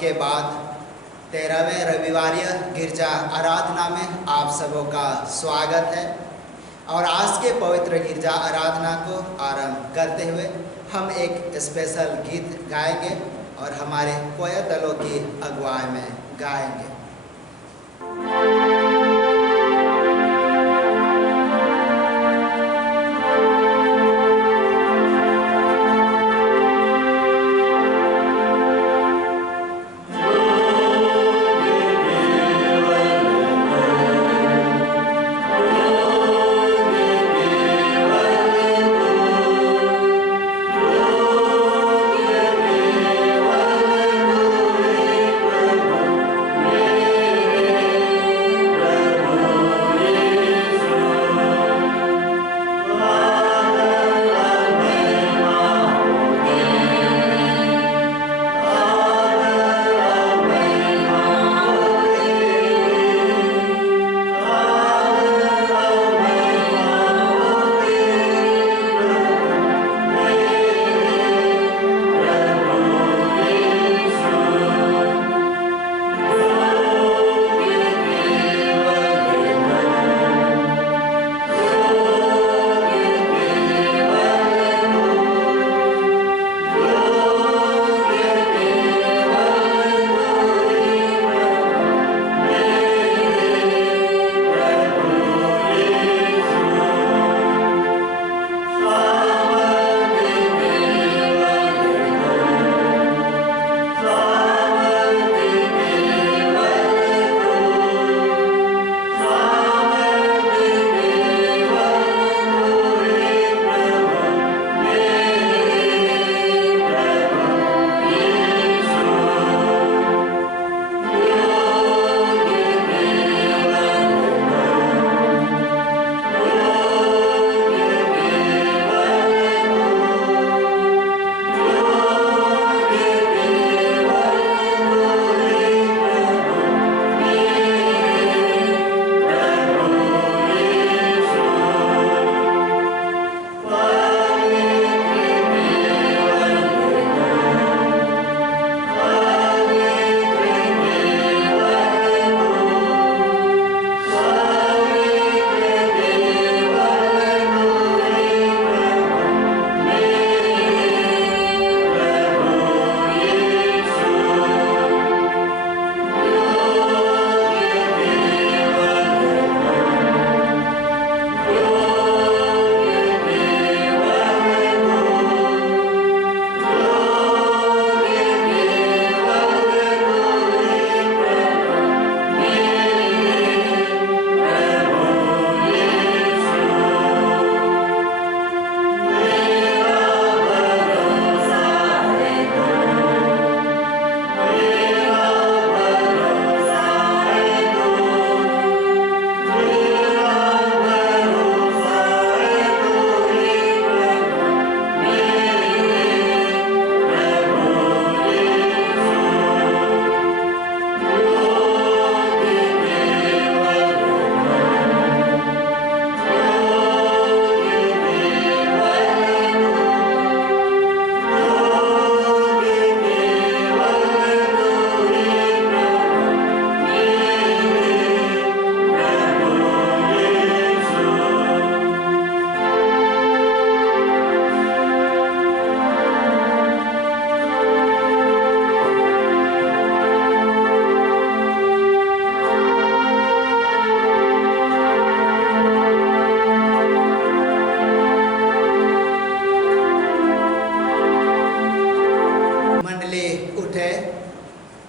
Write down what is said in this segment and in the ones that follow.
के बाद 13वें रविवारीय गिरजा आराधना में आप सबों का स्वागत है। और आज के पवित्र गिरजा आराधना को आरंभ करते हुए हम एक स्पेशल गीत गाएंगे और हमारे कोयर दलों की अगुवाई में गाएंगे।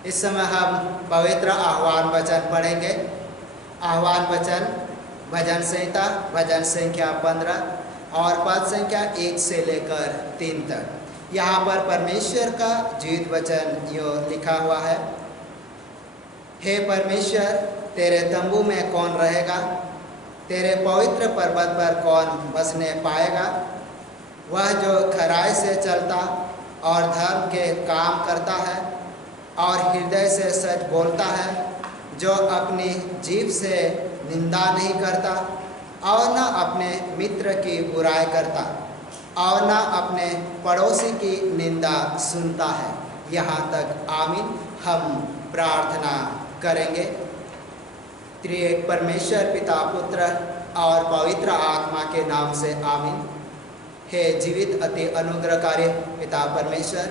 इस समय हम पवित्र आह्वान वचन पढ़ेंगे। आह्वान वचन भजन संहिता भजन संख्या 15 और पद संख्या 1 से लेकर 3 तक। यहाँ पर परमेश्वर का जीवित वचन यो लिखा हुआ है। हे परमेश्वर, तेरे तंबू में कौन रहेगा? तेरे पवित्र पर्वत पर कौन बसने पाएगा? वह जो खराई से चलता और धर्म के काम करता है और हृदय से सच बोलता है, जो अपनी जीभ से निंदा नहीं करता और न अपने मित्र की बुराई करता और न अपने पड़ोसी की निंदा सुनता है। यहाँ तक आमीन। हम प्रार्थना करेंगे। त्रिएक परमेश्वर पिता, पुत्र और पवित्र आत्मा के नाम से आमीन। हे जीवित अति अनुग्रहकारी पिता परमेश्वर,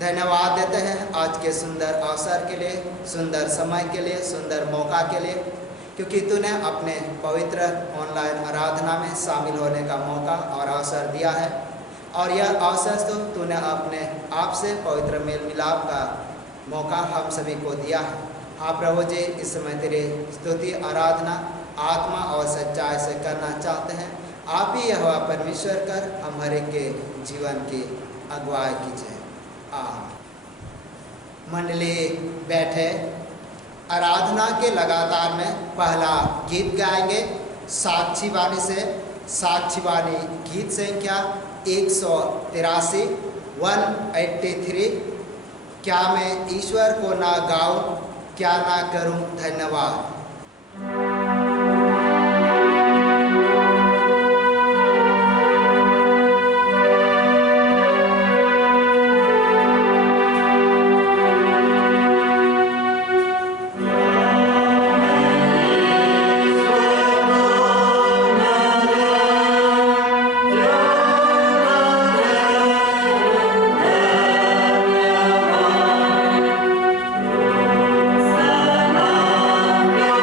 धन्यवाद देते हैं आज के सुंदर अवसर के लिए, सुंदर समय के लिए, सुंदर मौका के लिए, क्योंकि तूने अपने पवित्र ऑनलाइन आराधना में शामिल होने का मौका और अवसर दिया है। और यह अवसर तो तूने अपने आप से पवित्र मेल मिलाप का मौका हम सभी को दिया है। हाँ प्रभु जी, इस समय तेरे स्तुति आराधना आत्मा और सच्चाई से करना चाहते हैं। आप ही यहोवा परमेश्वर कर हम हर एक के जीवन की अगुवाई कीजिए। मंडली बैठे। आराधना के लगातार में पहला गीत गाएंगे साक्षी वाणी से। साक्षी वाणी गीत संख्या 183 183। क्या मैं ईश्वर को ना गाऊं, क्या ना करूं धन्यवाद। Yeah.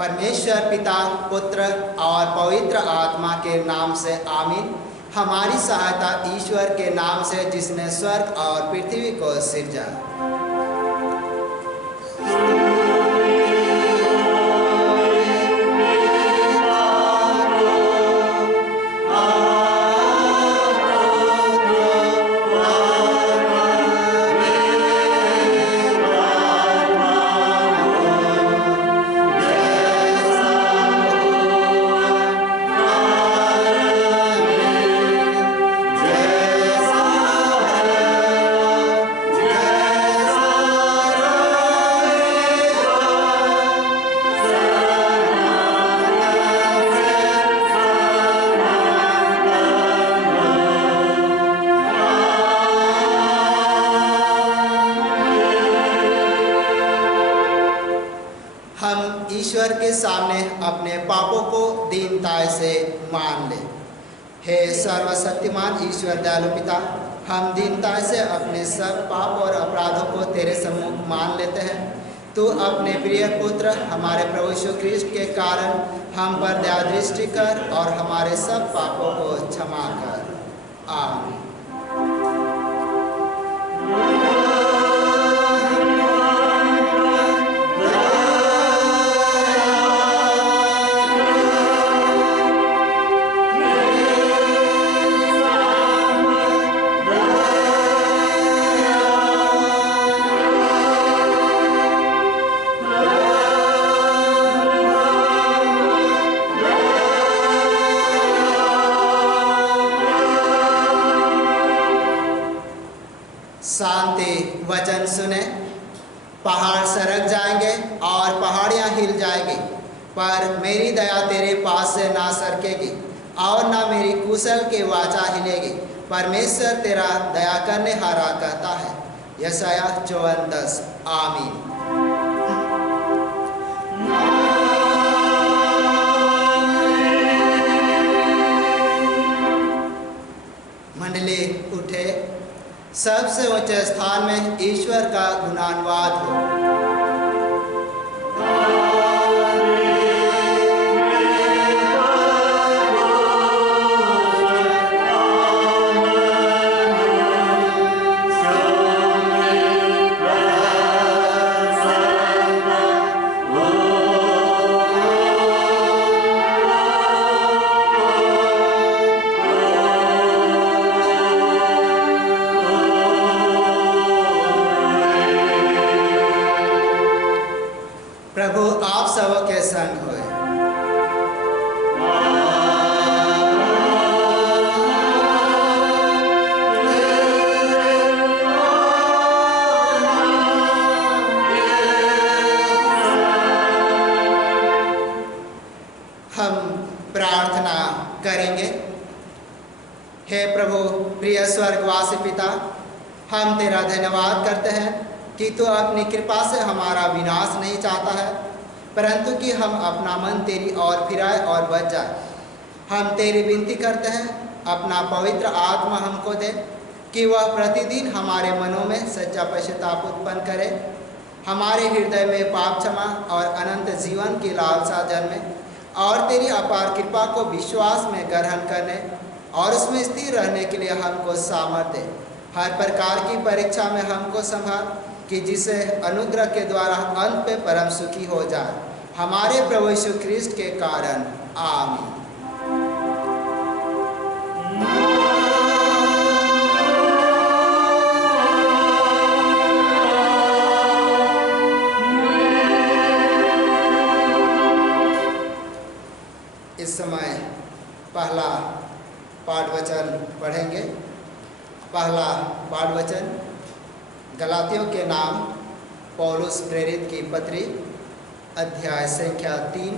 परमेश्वर पिता, पुत्र और पवित्र आत्मा के नाम से आमीन। हमारी सहायता ईश्वर के नाम से जिसने स्वर्ग और पृथ्वी को सिरजा। ईश्वर के सामने अपने पापों को दीनता से मान ले। हे सर्वशक्तिमान ईश्वर दयालु पिता, हम दीनता से अपने सब पाप और अपराधों को तेरे सम्मुख मान लेते हैं। तू अपने प्रिय पुत्र हमारे प्रभु यीशु ख्रीष्ट के कारण हम पर दया दृष्टि कर और हमारे सब पापों को क्षमा कर। आमीन। शांति वचन सुने। पहाड़ सरक जाएंगे और पहाड़ियाँ हिल जाएगी, पर मेरी दया तेरे पास से ना सरकेगी और ना मेरी कुशल की वाचा हिलेगी। परमेश्वर तेरा दया करने हारा कहता है। यशाया 54:10। आमीन। मंडली उठे। सबसे ऊंचे स्थान में ईश्वर का गुणानुवाद हो। प्रभु आप सबके संग होए। हम प्रार्थना करेंगे। हे प्रभु प्रिय स्वर्गवासी पिता, हम तेरा धन्यवाद करते हैं कि तू अपनी कृपा से हमारा विनाश नहीं चाहता है, परंतु कि हम अपना मन तेरी ओर फिराए और बच जाए। हम तेरी विनती करते हैं, अपना पवित्र आत्मा हमको दे कि वह प्रतिदिन हमारे मनों में सच्चा पश्चाताप उत्पन्न करे, हमारे हृदय में पाप क्षमा और अनंत जीवन की लालसा जन्मे, और तेरी अपार कृपा को विश्वास में ग्रहण करने और उसमें स्थिर रहने के लिए हमको सामर्थ्य। हर प्रकार की परीक्षा में हमको संभाल कि जिसे अनुग्रह के द्वारा अंत पे परम सुखी हो जाए, हमारे प्रभु यीशु ख्रीष्ट के कारण। आमीन। इस समय पहला पाठ वचन पढ़ेंगे। पहला पाठ वचन गलातियों के नाम पौलुस प्रेरित की पत्री, अध्याय संख्या 3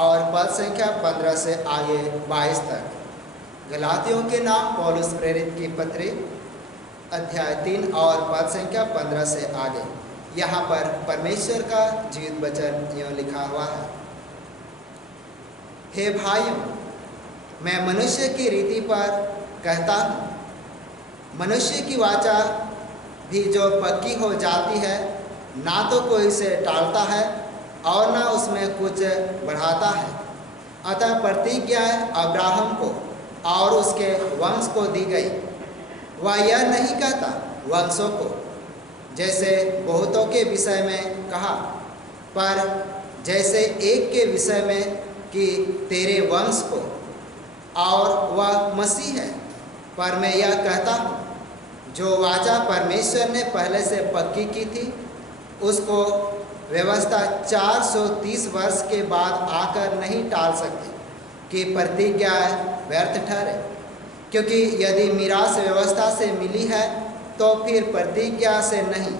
और पद संख्या 15 से आगे 22 तक। गलातियों के नाम पौलुस प्रेरित की पत्री, अध्याय 3 और पद संख्या 15 से आगे। यहाँ पर परमेश्वर का जीवित वचन यूँ लिखा हुआ है। हे भाइयों, मैं मनुष्य की रीति पर कहता हूँ, मनुष्य की वाचा भी जो पक्की हो जाती है, ना तो कोई इसे टालता है और न उसमें कुछ बढ़ाता है। अतः प्रतिज्ञा अब्राहम को और उसके वंश को दी गई। वह यह नहीं कहता वंशों को, जैसे बहुतों के विषय में कहा, पर जैसे एक के विषय में कि तेरे वंश को, और वह मसीह है। पर मैं यह कहता हूँ, जो वाचा परमेश्वर ने पहले से पक्की की थी, उसको व्यवस्था 430 वर्ष के बाद आकर नहीं टाल सकती कि प्रतिज्ञा व्यर्थ ठहरे। क्योंकि यदि मीरास व्यवस्था से मिली है तो फिर प्रतिज्ञा से नहीं,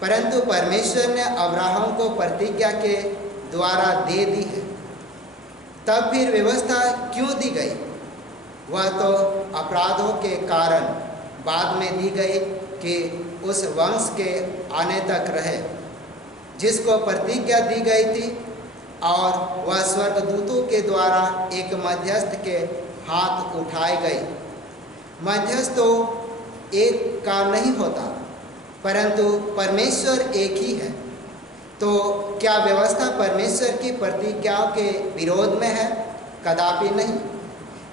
परंतु परमेश्वर ने अब्राहम को प्रतिज्ञा के द्वारा दे दी है। तब फिर व्यवस्था क्यों दी गई? वह तो अपराधों के कारण बाद में दी गई कि उस वंश के आने तक रहे जिसको प्रतिज्ञा दी गई थी, और वह स्वर्गदूतों के द्वारा एक मध्यस्थ के हाथ उठाई गई। मध्यस्थ तो एक का नहीं होता, परंतु परमेश्वर एक ही है। तो क्या व्यवस्था परमेश्वर की प्रतिज्ञाओं के विरोध में है? कदापि नहीं।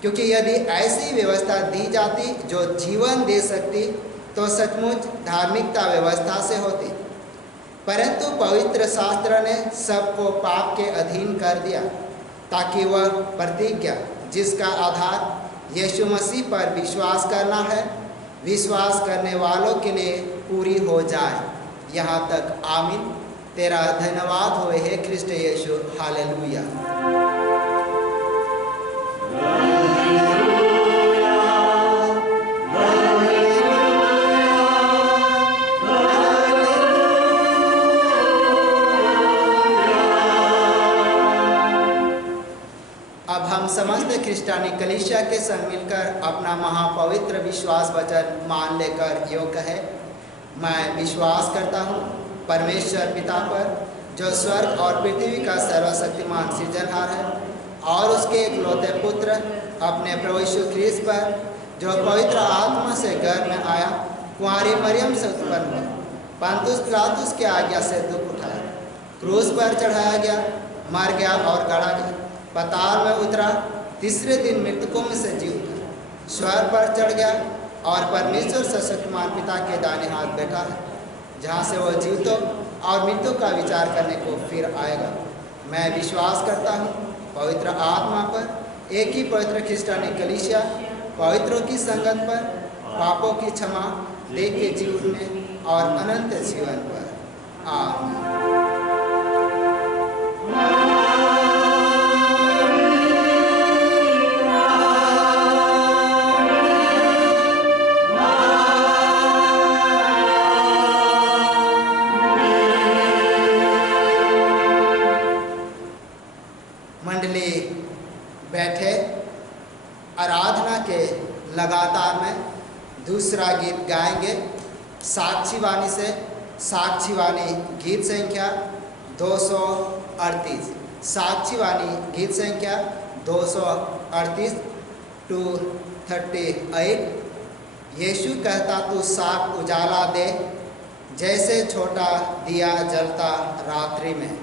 क्योंकि यदि ऐसी व्यवस्था दी जाती जो जीवन दे सकती, तो सचमुच धार्मिकता व्यवस्था से होती। परंतु पवित्र शास्त्र ने सबको पाप के अधीन कर दिया, ताकि वह प्रतिज्ञा जिसका आधार यीशु मसीह पर विश्वास करना है, विश्वास करने वालों के लिए पूरी हो जाए। यहाँ तक आमीन। तेरा धन्यवाद होए हे ख्रिस्ट यीशु। हालेलुया। अब हम समस्त क्रिस्टियानी कलीसिया के संग मिलकर अपना महापवित्र विश्वास वचन मान लेकर योग कहे, मैं विश्वास करता हूँ परमेश्वर पिता पर, जो स्वर्ग और पृथ्वी का सर्वशक्तिमान सृजनहार है, और उसके इकलौते पुत्र अपने प्रभु यीशु ख्रीस्त पर, जो पवित्र आत्मा से गर्भ में आया, कुंवारी मरियम से उत्पन्न हुआ, पंतुस पिलातुस की आज्ञा से दुख उठाया, क्रूस पर चढ़ाया गया, मर गया और गड़ा गया, पाताल में उतरा, तीसरे दिन मृतकों में से जी उठा, स्वर्ग पर चढ़ गया और परमेश्वर सशक्तिमान पिता के दाहिने हाथ बैठा है, जहाँ से वह जीवितों और मृतों का विचार करने को फिर आएगा। मैं विश्वास करता हूँ पवित्र आत्मा पर, एक ही पवित्र क्रिस्टियानी कलीसिया, पवित्रों की संगत पर, पापों की क्षमा, देह के जी उठने और अनंत जीवन पर। आमीन। मंडली बैठे आराधना के लगातार में दूसरा गीत गाएंगे साक्षी वाणी से। साक्षी वाणी गीत संख्या 238। साक्षी वाणी गीत संख्या 238 238। यीशु कहता तू साफ उजाला दे, जैसे छोटा दिया जलता रात्रि में।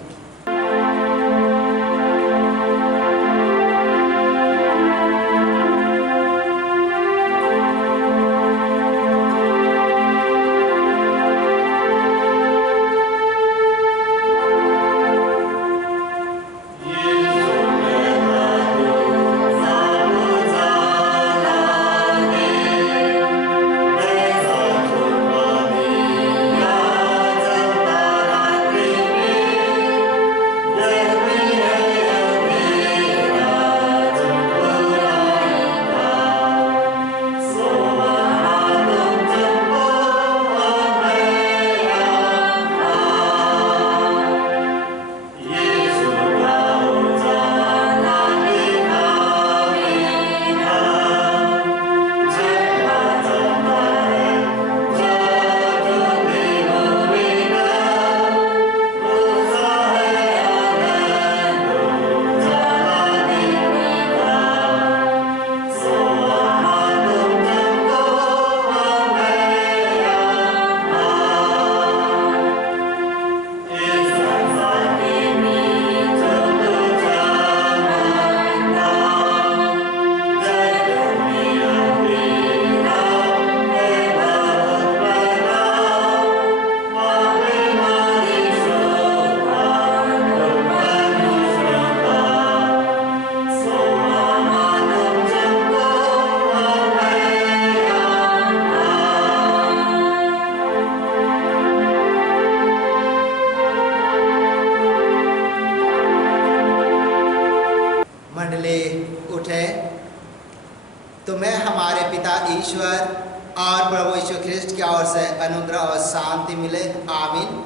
से अनुग्रह और शांति मिले। आमीन।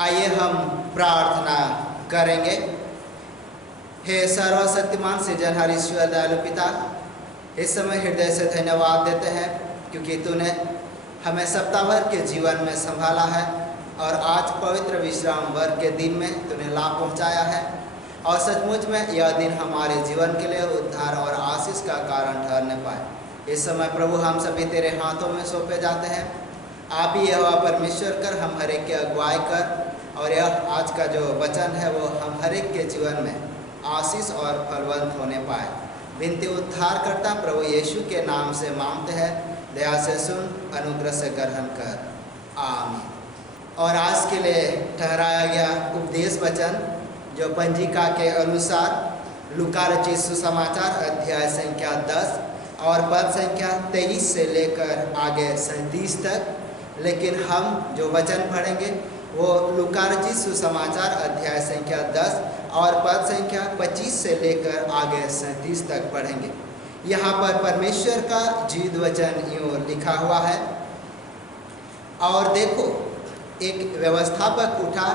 आइए हम प्रार्थना करेंगे। हे सर्वशक्तिमान सृजनहार ईश्वर दयालु पिता, इस समय हृदय से धन्यवाद देते हैं क्योंकि तूने हमें सप्ताह भर के जीवन में संभाला है और आज पवित्र विश्राम वर्ग के दिन में तूने लाभ पहुंचाया है और सचमुच में यह दिन हमारे जीवन के लिए उद्धार और आशीष का कारण ठहरने पाए। इस समय प्रभु हम सभी तेरे हाथों में सौंपे जाते हैं। आप ही यहोवा परमेश्वर कर हम हर एक की अगुवाई कर और यह आज का जो वचन है वो हम हर एक के जीवन में आशीष और फलवंत होने पाए। विनती उद्धार करता प्रभु यीशु के नाम से मांगते हैं, दया से सुन, अनुग्रह से ग्रहण कर। आमीन। और आज के लिए ठहराया गया उपदेश वचन जो पंजिका के अनुसार लूका रचित सुसमाचार अध्याय संख्या 10 और पद संख्या 23 से लेकर आगे 37 तक। लेकिन हम जो वचन पढ़ेंगे वो लूका रचित सुसमाचार अध्याय संख्या 10 और पद संख्या 25 से लेकर आगे 37 तक पढ़ेंगे। यहाँ पर परमेश्वर का जीवित वचन यूँ लिखा हुआ है। और देखो, एक व्यवस्थापक उठा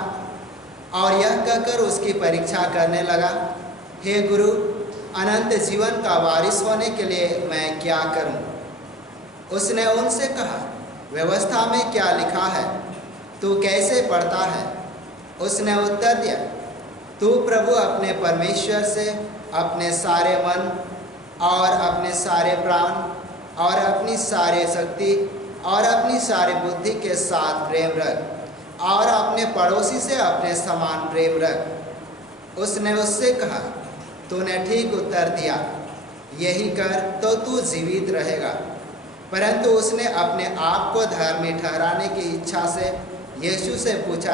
और यह कहकर उसकी परीक्षा करने लगा, हे गुरु, अनंत जीवन का वारिस होने के लिए मैं क्या करूं? उसने उनसे कहा, व्यवस्था में क्या लिखा है, तू कैसे पढ़ता है? उसने उत्तर दिया, तू प्रभु अपने परमेश्वर से अपने सारे मन और अपने सारे प्राण और अपनी सारी शक्ति और अपनी सारी बुद्धि के साथ प्रेम रख और अपने पड़ोसी से अपने समान प्रेम रख। उसने उससे कहा, तूने ठीक उत्तर दिया, यही कर तो तू जीवित रहेगा। परंतु उसने अपने आप को धर्मी ठहराने की इच्छा से यीशु से पूछा,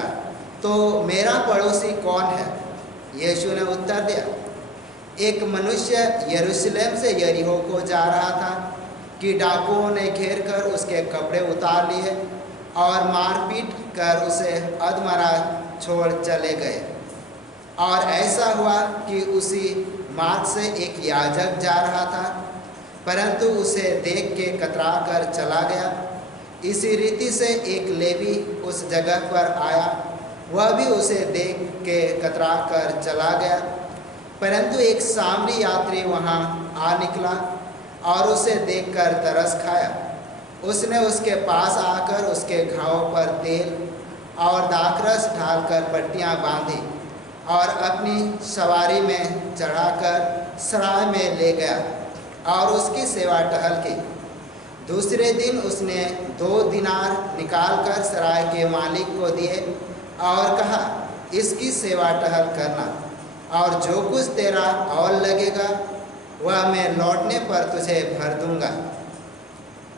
तो मेरा पड़ोसी कौन है? यीशु ने उत्तर दिया, एक मनुष्य यरूशलेम से यरीहो को जा रहा था कि डाकुओं ने घेर कर उसके कपड़े उतार लिए और मारपीट कर उसे अधमरा छोड़ चले गए। और ऐसा हुआ कि उसी मार्ग से एक याजक जा रहा था, परंतु उसे देख के कतरा कर चला गया। इसी रीति से एक लेवी उस जगह पर आया, वह भी उसे देख के कतरा कर चला गया। परंतु एक सामरी यात्री वहाँ आ निकला और उसे देखकर तरस खाया। उसने उसके पास आकर उसके घावों पर तेल और दाखरस ढालकर पट्टियाँ बांधी और अपनी सवारी में चढ़ाकर सराय में ले गया और उसकी सेवा टहल की। दूसरे दिन उसने 2 दिनार निकालकर सराय के मालिक को दिए और कहा, इसकी सेवा टहल करना और जो कुछ तेरा और लगेगा वह मैं लौटने पर तुझे भर दूंगा।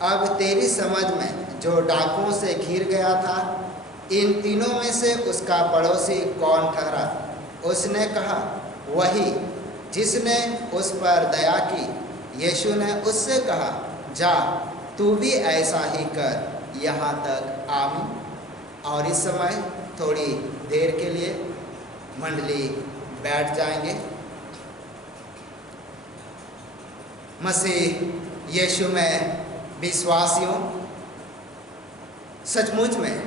अब तेरी समझ में जो डाकुओं से घिर गया था, इन तीनों में से उसका पड़ोसी कौन ठहरा? उसने कहा, वही जिसने उस पर दया की। यीशु ने उससे कहा, जा, तू भी ऐसा ही कर। यहाँ तक आमीन। और इस समय थोड़ी देर के लिए मंडली बैठ जाएंगे। मसीह यीशु में विश्वासियों, सचमुच में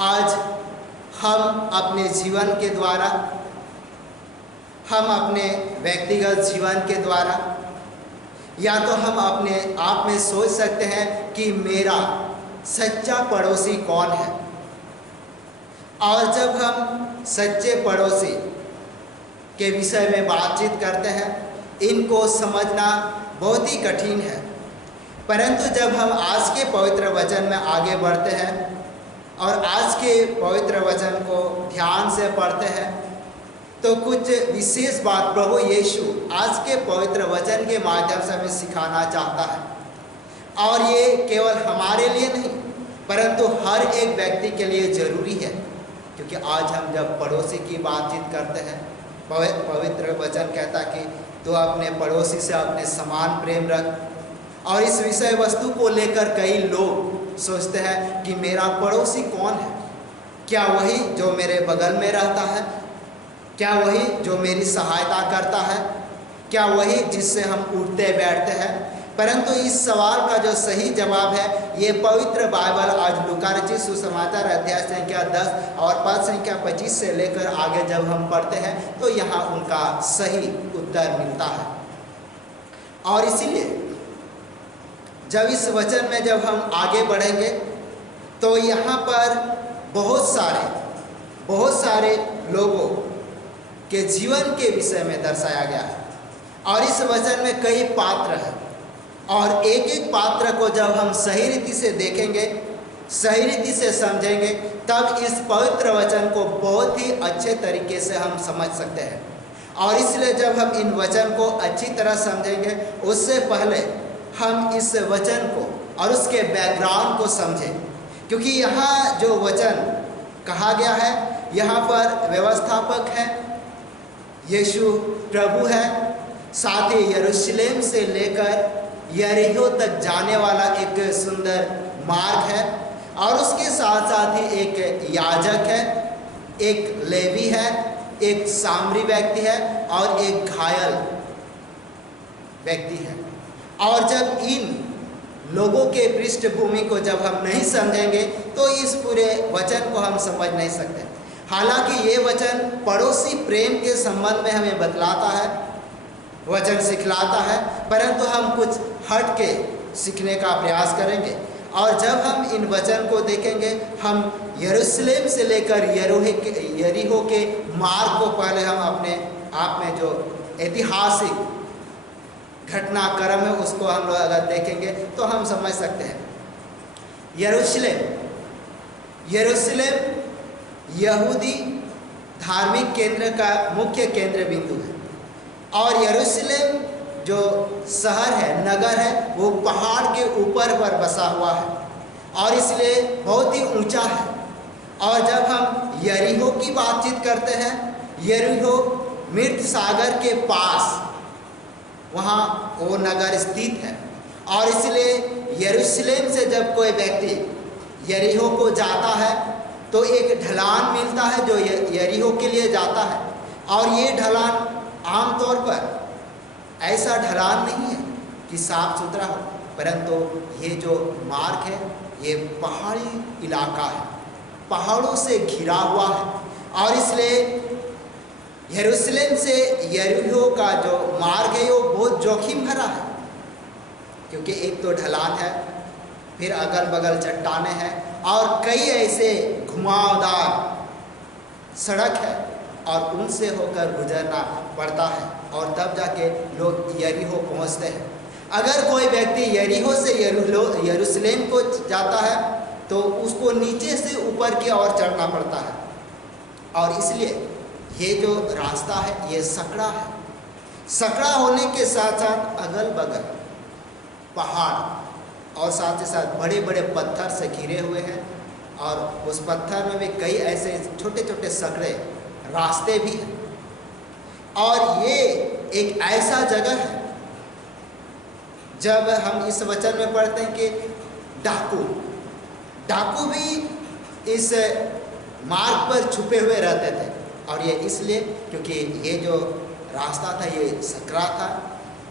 आज हम अपने जीवन के द्वारा, हम अपने व्यक्तिगत जीवन के द्वारा, या तो हम अपने आप में सोच सकते हैं कि मेरा सच्चा पड़ोसी कौन है। और जब हम सच्चे पड़ोसी के विषय में बातचीत करते हैं, इनको समझना बहुत ही कठिन है। परंतु जब हम आज के पवित्र वचन में आगे बढ़ते हैं और आज के पवित्र वचन को ध्यान से पढ़ते हैं, तो कुछ विशेष बात प्रभु यीशु आज के पवित्र वचन के माध्यम से हमें सिखाना चाहता है। और ये केवल हमारे लिए नहीं, परंतु हर एक व्यक्ति के लिए ज़रूरी है। क्योंकि आज हम जब पड़ोसी की बातचीत करते हैं, पवित्र वचन कहता कि तो अपने पड़ोसी से अपने समान प्रेम रख। और इस विषय वस्तु को लेकर कई लोग सोचते हैं कि मेरा पड़ोसी कौन है? क्या वही जो मेरे बगल में रहता है? क्या वही जो मेरी सहायता करता है? क्या वही जिससे हम उठते बैठते हैं? परंतु इस सवाल का जो सही जवाब है, ये पवित्र बाइबल आज लूका रचित सुसमाचार अध्याय संख्या 10 और पद संख्या 25 से लेकर आगे जब हम पढ़ते हैं तो यहाँ उनका सही उत्तर मिलता है। और इसीलिए जब इस वचन में जब हम आगे बढ़ेंगे तो यहाँ पर बहुत सारे लोगों के जीवन के विषय में दर्शाया गया है। और इस वचन में कई पात्र हैं और एक एक पात्र को जब हम सही रीति से देखेंगे, सही रीति से समझेंगे, तब इस पवित्र वचन को बहुत ही अच्छे तरीके से हम समझ सकते हैं। और इसलिए जब हम इन वचन को अच्छी तरह समझेंगे, उससे पहले हम इस वचन को और उसके बैकग्राउंड को समझें, क्योंकि यहाँ जो वचन कहा गया है, यहाँ पर व्यवस्थापक है, यीशु प्रभु है, साथ ही यरूशलेम से लेकर यरीहो तक जाने वाला एक सुंदर मार्ग है, और उसके साथ साथ ही एक याजक है, एक लेवी है, एक सामरी व्यक्ति है और एक घायल व्यक्ति है। और जब इन लोगों के पृष्ठभूमि को जब हम नहीं समझेंगे तो इस पूरे वचन को हम समझ नहीं सकते। हालांकि ये वचन पड़ोसी प्रेम के संबंध में हमें बतलाता है, वचन सिखलाता है, परंतु हम कुछ हट के सीखने का प्रयास करेंगे। और जब हम इन वचन को देखेंगे, हम यरूशलेम से लेकर यरीहो के मार्ग को पहले हम अपने आप में जो ऐतिहासिक घटनाक्रम है उसको हम लोग अगर देखेंगे तो हम समझ सकते हैं। यरूशलेम यहूदी धार्मिक केंद्र का मुख्य केंद्र बिंदु है, और यरूशलेम जो शहर है, नगर है, वो पहाड़ के ऊपर पर बसा हुआ है और इसलिए बहुत ही ऊंचा है। और जब हम यरीहो की बातचीत करते हैं, यरीहो मृत सागर के पास वहाँ वो नगर स्थित है, और इसलिए यरूशलेम से जब कोई व्यक्ति यरीहो को जाता है तो एक ढलान मिलता है जो यरीहो के लिए जाता है। और ये ढलान आमतौर पर ऐसा ढलान नहीं है कि साफ सुथरा हो, परंतु ये जो मार्ग है ये पहाड़ी इलाका है, पहाड़ों से घिरा हुआ है। और इसलिए यरूशलेम से यरीहो का जो मार्ग है वो बहुत जोखिम भरा है, क्योंकि एक तो ढलान है, फिर अगल बगल चट्टानें हैं और कई ऐसे घुमावदार सड़क है और उनसे होकर गुजरना पड़ता है, और तब जाके लोग यरीहो पहुंचते हैं। अगर कोई व्यक्ति यरीहो से यरूशलेम को जाता है तो उसको नीचे से ऊपर की ओर चढ़ना पड़ता है, और इसलिए ये जो रास्ता है ये सकड़ा है। सकड़ा होने के साथ साथ अगल बगल पहाड़ और साथ ही साथ बड़े बड़े पत्थर से घिरे हुए हैं, और उस पत्थर में भी कई ऐसे छोटे छोटे सकड़े रास्ते भी हैं। और ये एक ऐसा जगह है, जब हम इस वचन में पढ़ते हैं कि डाकू भी इस मार्ग पर छुपे हुए रहते थे, और ये इसलिए क्योंकि ये जो रास्ता था ये सकरा था,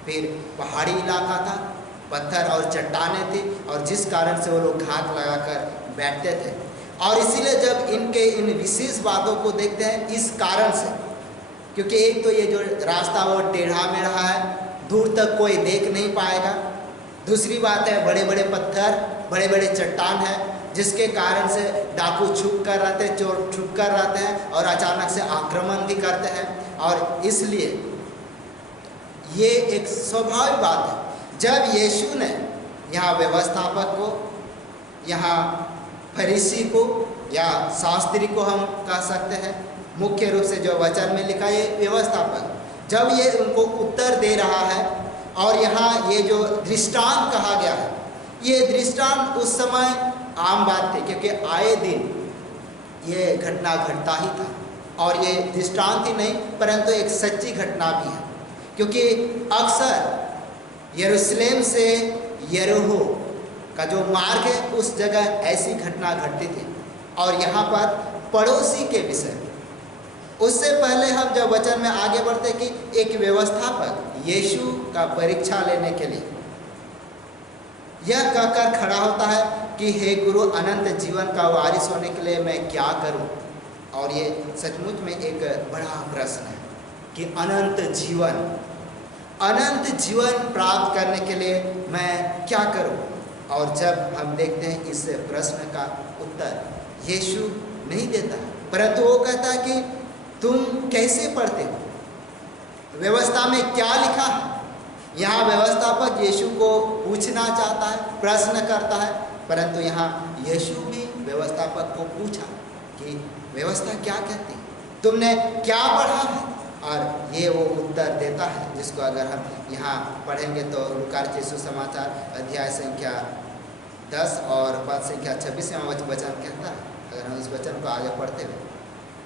फिर पहाड़ी इलाका था, पत्थर और चट्टानें थी, और जिस कारण से वो लोग घात लगाकर बैठते थे। और इसीलिए जब इनके इन विशेष बातों को देखते हैं, इस कारण से, क्योंकि एक तो ये जो रास्ता वो टेढ़ा मेढ़ा है, दूर तक कोई देख नहीं पाएगा। दूसरी बात है बड़े बड़े पत्थर, बड़े बड़े चट्टान है, जिसके कारण से डाकू छुप कर रहते हैं, चोर छुप कर रहते हैं और अचानक से आक्रमण भी करते हैं। और इसलिए ये एक स्वाभाविक बात है। जब यीशु ने यहाँ व्यवस्थापक को, यहाँ फरीसी को या शास्त्री को हम कह सकते हैं, मुख्य रूप से जो वचन में लिखा है व्यवस्थापक, जब ये उनको उत्तर दे रहा है, और यहाँ ये जो दृष्टांत कहा गया है, ये दृष्टांत उस समय आम बात थी, क्योंकि आए दिन ये घटना घटता ही था। और ये दृष्टांत ही नहीं परंतु एक सच्ची घटना भी है, क्योंकि अक्सर यरूशलेम से यरीहो का जो मार्ग है उस जगह ऐसी घटना घटती थी। और यहाँ पर पड़ोसी के विषय में, उससे पहले हम जब वचन में आगे बढ़ते कि एक व्यवस्थापक यीशु का परीक्षा लेने के लिए यह कहकर खड़ा होता है कि हे गुरु, अनंत जीवन का वारिस होने के लिए मैं क्या करूं? और ये सचमुच में एक बड़ा प्रश्न है कि अनंत जीवन प्राप्त करने के लिए मैं क्या करूं? और जब हम देखते हैं इस प्रश्न का उत्तर यीशु नहीं देता, परंतु वो कहता है कि तुम कैसे पढ़ते हो, व्यवस्था में क्या लिखा है। यहाँ व्यवस्थापक यीशु को पूछना चाहता है, प्रश्न करता है, परंतु यहाँ यीशु भी व्यवस्थापक को पूछा कि व्यवस्था क्या कहती है, तुमने क्या पढ़ा है? और ये वो उत्तर देता है जिसको अगर हम यहाँ पढ़ेंगे तो लूका रचित सुसमाचार अध्याय संख्या 10 और पद संख्या 26 में वचन कहता है। अगर हम इस वचन को आगे पढ़ते हुए,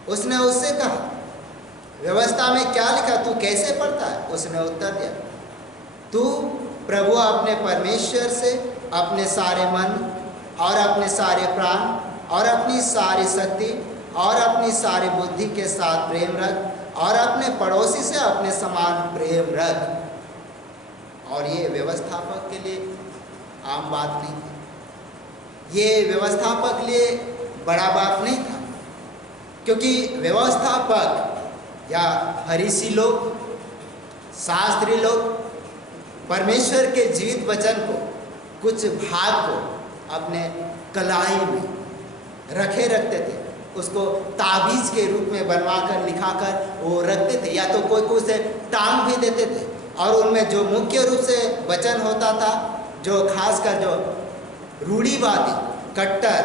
उसने उससे कहा व्यवस्था में क्या लिखा, तू कैसे पढ़ता है? उसने उत्तर दिया, तू प्रभु अपने परमेश्वर से अपने सारे मन और अपने सारे प्राण और अपनी सारी शक्ति और अपनी सारी बुद्धि के साथ प्रेम रख, और अपने पड़ोसी से अपने समान प्रेम रख। और ये व्यवस्थापक के लिए आम बात नहीं थी, ये व्यवस्थापक के लिए बड़ा बात नहीं था, क्योंकि व्यवस्थापक या फरीसी लोग, शास्त्री लोग परमेश्वर के जीवित वचन को, कुछ भाग को अपने कलाई में रखते थे, उसको ताबीज के रूप में बनवाकर लिखाकर वो रखते थे, या तो कोई उसे टांग भी देते थे। और उनमें जो मुख्य रूप से वचन होता था, जो खासकर जो रूढ़िवादी कट्टर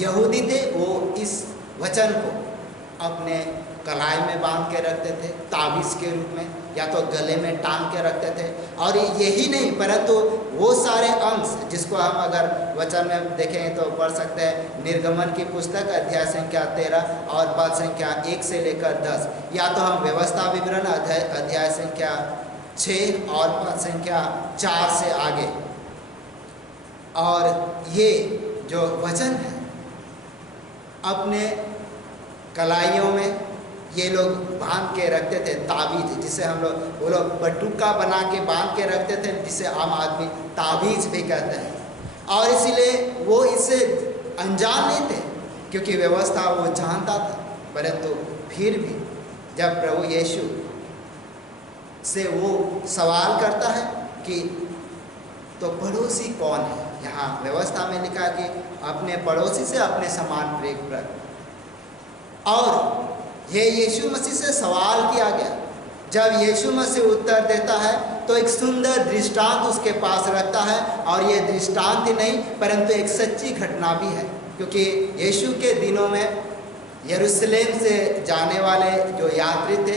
यहूदी थे, वो इस वचन को अपने कलाई में बांध के रखते थे ताबीज के रूप में, या तो गले में टांग के रखते थे। और यही नहीं, परंतु वो सारे अंश जिसको हम अगर वचन में देखें तो पढ़ सकते हैं, निर्गमन की पुस्तक अध्याय संख्या 13 और पद संख्या 1 से लेकर 10, या तो हम व्यवस्था विवरण अध्याय संख्या 6 और पद संख्या 4 से आगे। और ये जो वचन है अपने कलाइयों में ये लोग बांध के रखते थे, ताबीज जिसे हम लोग, वो लोग बटुका बना के बांध के रखते थे, जिसे आम आदमी ताबीज भी कहते हैं। और इसीलिए वो इससे अनजान नहीं थे, क्योंकि व्यवस्था वो जानता था। परंतु फिर भी जब प्रभु यीशु से वो सवाल करता है कि तो पड़ोसी कौन है, यहाँ व्यवस्था में लिखा कि अपने पड़ोसी से अपने समान प्रेम रख। और ये यीशु मसीह से सवाल किया गया। जब यीशु मसीह उत्तर देता है तो एक सुंदर दृष्टांत उसके पास रखता है, और ये दृष्टांत ही नहीं परंतु एक सच्ची घटना भी है, क्योंकि यीशु के दिनों में यरूशलेम से जाने वाले जो यात्री थे,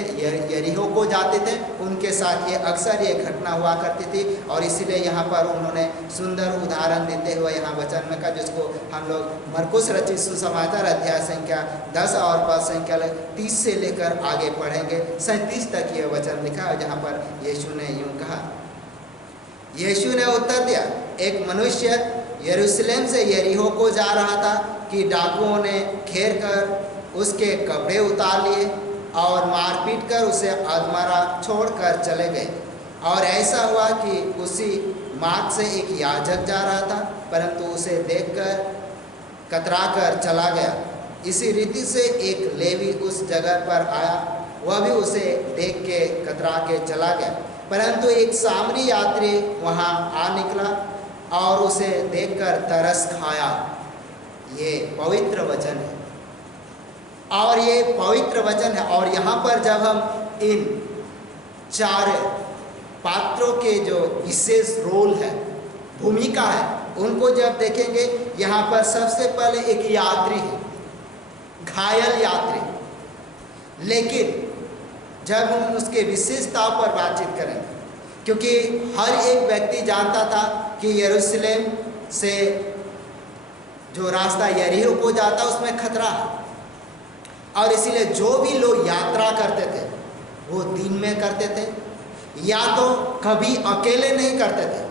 यरीहो को जाते थे, उनके साथ ये अक्सर ये घटना हुआ करती थी। और इसीलिए यहाँ पर उन्होंने सुंदर उदाहरण देते हुए यहाँ वचन में का, जिसको हम लोग मरकुस रचित सुसमाचार अध्याय संख्या 10 और पद संख्या 30 से लेकर आगे पढ़ेंगे 37 तक ये वचन लिखा है, जहाँ पर यीशु ने यूँ कहा, यीशु ने उत्तर दिया, एक मनुष्य यरूशलेम से यरीहो को जा रहा था कि डाकुओं ने घेर कर उसके कपड़े उतार लिए और मारपीट कर उसे अधमरा छोड़कर चले गए। और ऐसा हुआ कि उसी मार्ग से एक याजक जा रहा था, परंतु उसे देखकर कतरा कर चला गया। इसी रीति से एक लेवी उस जगह पर आया, वह भी उसे देख के कतरा के चला गया। परंतु एक सामरी यात्री वहाँ आ निकला और उसे देखकर तरस खाया। ये पवित्र वचन है, और ये पवित्र वचन है। और यहाँ पर जब हम इन 4 पात्रों के जो विशेष रोल है, भूमिका है, उनको जब देखेंगे, यहाँ पर सबसे पहले एक यात्री है, घायल यात्री। लेकिन जब हम उसके विशेषता पर बातचीत करेंगे, क्योंकि हर एक व्यक्ति जानता था कि यरूशलेम से जो रास्ता यरीहो को जाता उसमें खतरा है, और इसीलिए जो भी लोग यात्रा करते थे वो दिन में करते थे, या तो कभी अकेले नहीं करते थे।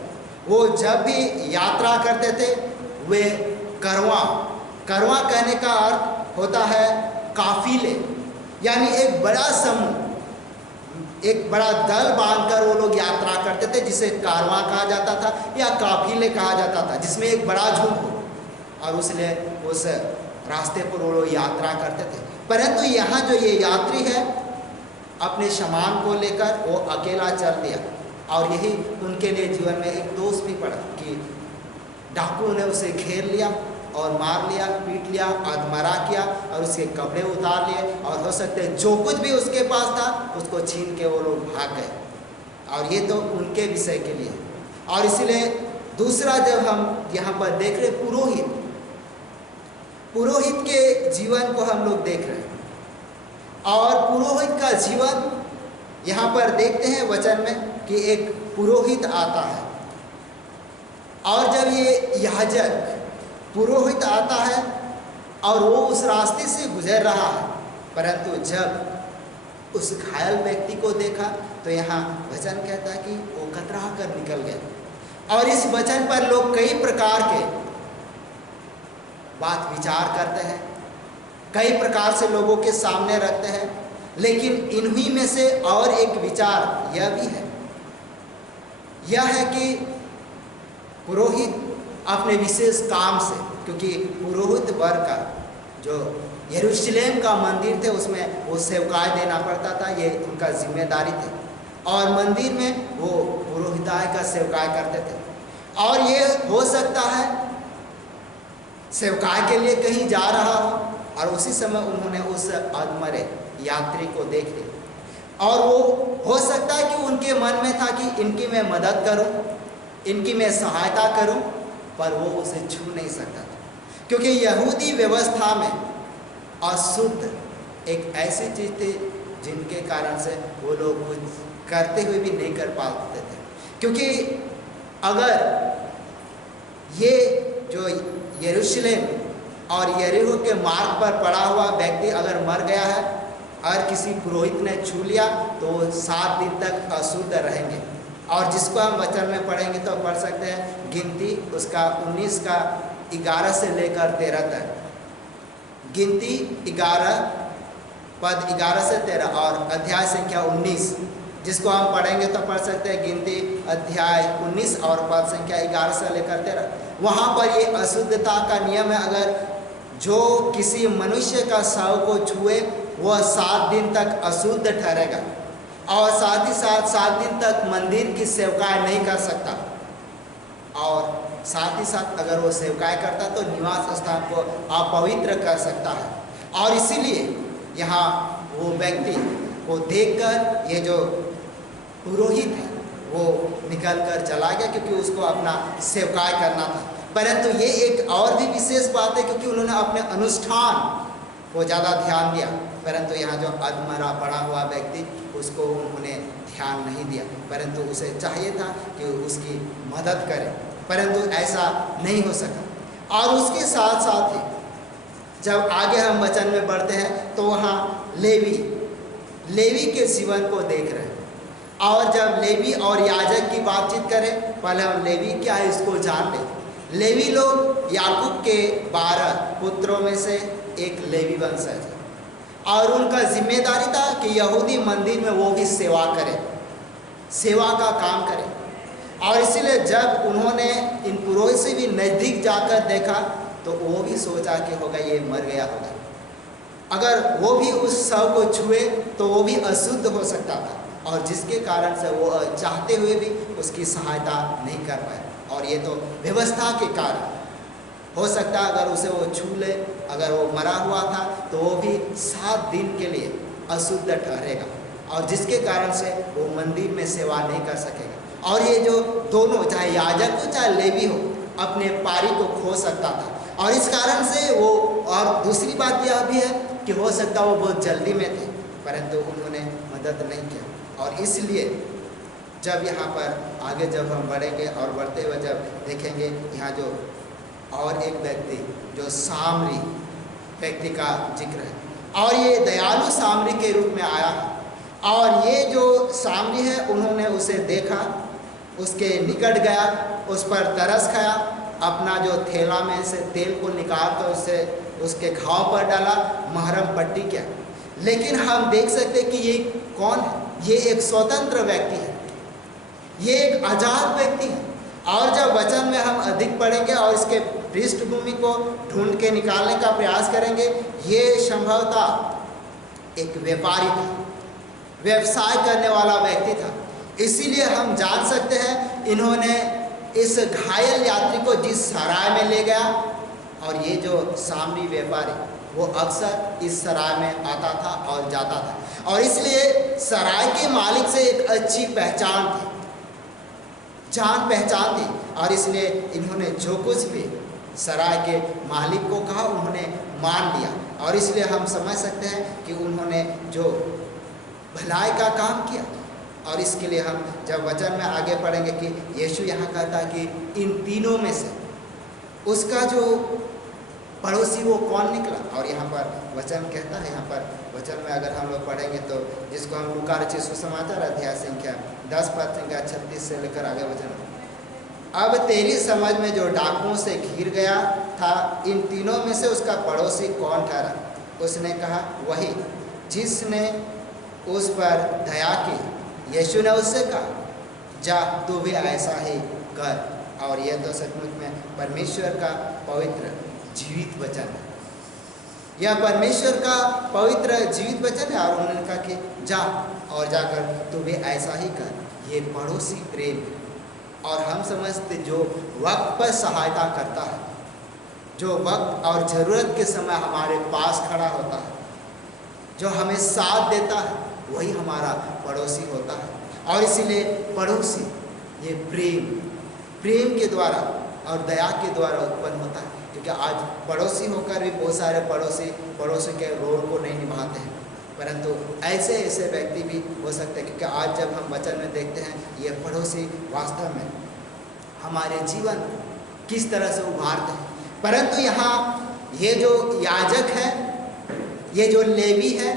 वो जब भी यात्रा करते थे वे करवा कहने का अर्थ होता है काफिले, यानी एक बड़ा समूह एक बड़ा दल बांधकर वो लोग यात्रा करते थे, जिसे कारवां कहा जाता था या काफिले कहा जाता था, जिसमें एक बड़ा झुंड हो, और उसलिए उस रास्ते पर वो लोग यात्रा करते थे। परंतु यहाँ जो ये यात्री है, अपने सामान को लेकर वो अकेला चल दिया, और यही उनके लिए जीवन में एक दोष भी पड़ा कि डाकुओं ने उसे घेर लिया और मार लिया, पीट लिया, अधमरा किया, और उसके कपड़े उतार लिए, और हो सकते हैं जो कुछ भी उसके पास था उसको छीन के वो लोग भाग गए। और ये तो उनके विषय के लिए। और इसलिए दूसरा जब हम यहाँ पर देख रहे पुरोहित के जीवन को हम लोग देख रहे हैं, और पुरोहित का जीवन यहाँ पर देखते हैं वचन में कि एक पुरोहित आता है, और जब ये याजक पुरोहित आता है और वो उस रास्ते से गुजर रहा है, परंतु जब उस घायल व्यक्ति को देखा तो यहाँ वचन कहता है कि वो कतरा कर निकल गया। और इस वचन पर लोग कई प्रकार के बात विचार करते हैं, कई प्रकार से लोगों के सामने रखते हैं, लेकिन इन्हीं में से और एक विचार यह भी है, यह है कि पुरोहित अपने विशेष काम से, क्योंकि पुरोहित वर्ग का जो यरूशलेम का मंदिर थे उसमें वो सेवकाई देना पड़ता था, ये उनका जिम्मेदारी थी, और मंदिर में वो पुरोहिताई का सेवकाई करते थे। और ये हो सकता है सेवकाई के लिए कहीं जा रहा हो, और उसी समय उन्होंने उस अधमरे यात्री को देख लिया, और वो हो सकता है कि उनके मन में था कि इनकी मैं मदद करूं, इनकी मैं सहायता करूं, पर वो उसे छू नहीं सकता था, क्योंकि यहूदी व्यवस्था में अशुद्ध एक ऐसी चीज़ थी जिनके कारण से वो लोग कुछ करते हुए भी नहीं कर पाते थे। क्योंकि अगर ये जो यरूशलेम और यरीहो के मार्ग पर पड़ा हुआ व्यक्ति अगर मर गया है और किसी पुरोहित ने छू लिया तो 7 दिन तक अशुद्ध रहेंगे। और जिसको हम वचन में पढ़ेंगे तो पढ़ सकते हैं गिनती उसका 19 का 11 से लेकर 13 तक, गिनती 11 पद 11 से 13 और अध्याय संख्या 19, जिसको हम पढ़ेंगे तो पढ़ सकते हैं गिनती अध्याय 19 और पद संख्या 11 से लेकर 13। वहाँ पर ये अशुद्धता का नियम है, अगर जो किसी मनुष्य का शव को छुए वह 7 दिन तक अशुद्ध ठहरेगा, और साथ ही साथ 7 दिन तक मंदिर की सेवकाई नहीं कर सकता, और साथ ही साथ अगर वो सेवकाई करता तो निवास स्थान को अपवित्र कर सकता है। और इसीलिए यहाँ वो व्यक्ति को देखकर ये जो पुरोहित है वो निकल कर चला गया, क्योंकि उसको अपना सेवकाई करना था। परंतु ये एक और भी विशेष बात है, क्योंकि उन्होंने अपने अनुष्ठान को ज़्यादा ध्यान दिया, परंतु यहाँ जो अधमरा पड़ा हुआ व्यक्ति उसको उन्होंने ध्यान नहीं दिया, परंतु उसे चाहिए था कि उसकी मदद करें, परंतु ऐसा नहीं हो सका। और उसके साथ साथ ही जब आगे हम वचन में बढ़ते हैं तो वहाँ लेवी के जीवन को देख रहे हैं। और जब लेवी और याजक की बातचीत करें, पहले हम लेवी क्या है इसको जान लें। लेवी लोग याकूब के 12 पुत्रों में से एक लेवी वंशज है, और उनका जिम्मेदारी था कि यहूदी मंदिर में वो भी सेवा करें, सेवा का काम करें। और इसीलिए जब उन्होंने इन पुरोहित से भी नज़दीक जाकर देखा तो वो भी सोचा कि होगा ये मर गया होगा, अगर वो भी उस शव को छुए तो वो भी अशुद्ध हो सकता था, और जिसके कारण से वो चाहते हुए भी उसकी सहायता नहीं कर पाए। और ये तो व्यवस्था के कारण हो सकता है, अगर उसे वो छू ले, अगर वो मरा हुआ था तो वो भी 7 दिन के लिए अशुद्ध ठहरेगा, और जिसके कारण से वो मंदिर में सेवा नहीं कर सकेगा। और ये जो दोनों, चाहे याजक हो चाहे लेवी हो, अपने पारी को खो सकता था, और इस कारण से वो, और दूसरी बात यह भी है कि हो सकता वो बहुत जल्दी में थे, परंतु उन्होंने मदद नहीं किया। और इसलिए जब यहाँ पर आगे जब हम बढ़ेंगे और बढ़ते हुए जब देखेंगे यहाँ जो और एक व्यक्ति जो सामरी व्यक्ति का जिक्र है, और ये दयालु सामरी के रूप में आया है, और ये जो सामरी है उन्होंने उसे देखा, उसके निकट गया, उस पर तरस खाया, अपना जो थैला में से तेल को निकाल कर उससे उसके घाव पर डाला, महरम पट्टी किया। लेकिन हम देख सकते हैं कि ये कौन है। ये एक स्वतंत्र व्यक्ति है, ये एक आजाद व्यक्ति है। और जब वचन में हम अधिक पढ़ेंगे और इसके पृष्ठभूमि को ढूंढ के निकालने का प्रयास करेंगे, ये संभवतः एक व्यापारी था, व्यवसाय करने वाला व्यक्ति था। इसीलिए हम जान सकते हैं इन्होंने इस घायल यात्री को जिस सराय में ले गया, और ये जो सामरी व्यापारी वो अक्सर इस सराय में आता था और जाता था, और इसलिए सराय के मालिक से एक अच्छी पहचान थी, जान पहचान थी। और इसलिए इन्होंने जो कुछ भी सराय के मालिक को कहा उन्होंने मान लिया। और इसलिए हम समझ सकते हैं कि उन्होंने जो भलाई का काम किया। और इसके लिए हम जब वचन में आगे पढ़ेंगे कि यीशु यहाँ कहता है कि इन तीनों में से उसका जो पड़ोसी वो कौन निकला। और यहाँ पर वचन कहता है, यहाँ पर वचन में अगर हम लोग पढ़ेंगे तो जिसको हम लूका रचित सुसमाचार अध्याय संख्या 10 पद संख्या 36 से लेकर आगे वचन, अब तेरी समझ में जो डाकुओं से घिर गया था, इन तीनों में से उसका पड़ोसी कौन ठहरा? उसने कहा, वही जिसने उस पर दया की। यीशु ने उससे कहा, जा तू भी ऐसा ही कर। और यह तो सचमुच में परमेश्वर का पवित्र जीवित वचन है, यह परमेश्वर का पवित्र जीवित वचन है। और उन्होंने कहा कि जा और जाकर तू भी ऐसा ही कर। ये पड़ोसी प्रेम है। और हम समझते जो वक्त पर सहायता करता है, जो वक्त और ज़रूरत के समय हमारे पास खड़ा होता है, जो हमें साथ देता है, वही हमारा पड़ोसी होता है। और इसीलिए पड़ोसी ये प्रेम के द्वारा और दया के द्वारा उत्पन्न होता है। क्योंकि आज पड़ोसी होकर भी बहुत सारे पड़ोसी के रोल को नहीं निभाते हैं, परंतु ऐसे व्यक्ति भी हो सकते हैं। क्योंकि आज जब हम वचन में देखते हैं ये पड़ोसी वास्तव में हमारे जीवन किस तरह से उभारते हैं। परंतु यहाँ ये जो याजक है, ये जो लेवी है,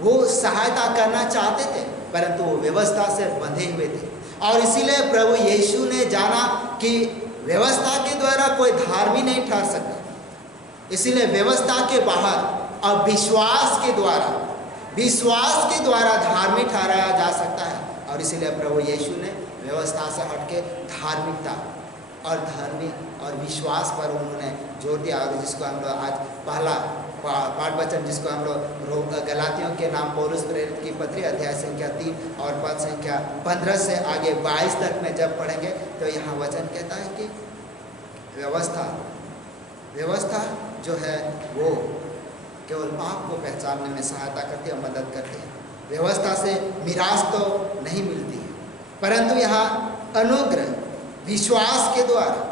वो सहायता करना चाहते थे, परंतु वो व्यवस्था से बंधे हुए थे। और इसीलिए प्रभु यीशु ने जाना कि व्यवस्था के द्वारा कोई धार्मिक नहीं ठहर सकता, इसीलिए व्यवस्था के बाहर और विश्वास के द्वारा धार्मिक ठहराया जा सकता है। और इसीलिए प्रभु यीशु ने व्यवस्था से हटके धार्मिकता और धार्मिक और विश्वास पर उन्होंने जोर दिया। और जिसको हम लोग आज पहला पाठ वचन जिसको हम लोग गलातियों के नाम पौलुस प्रेरित की पत्री अध्याय संख्या 3 और पद संख्या 15 से आगे 22 तक में जब पढ़ेंगे तो यहाँ वचन कहता है कि व्यवस्था जो है वो केवल पाप को पहचानने में सहायता करती है, मदद करती है। व्यवस्था से मिरास तो नहीं मिलती है, परंतु यहाँ अनुग्रह विश्वास के द्वारा।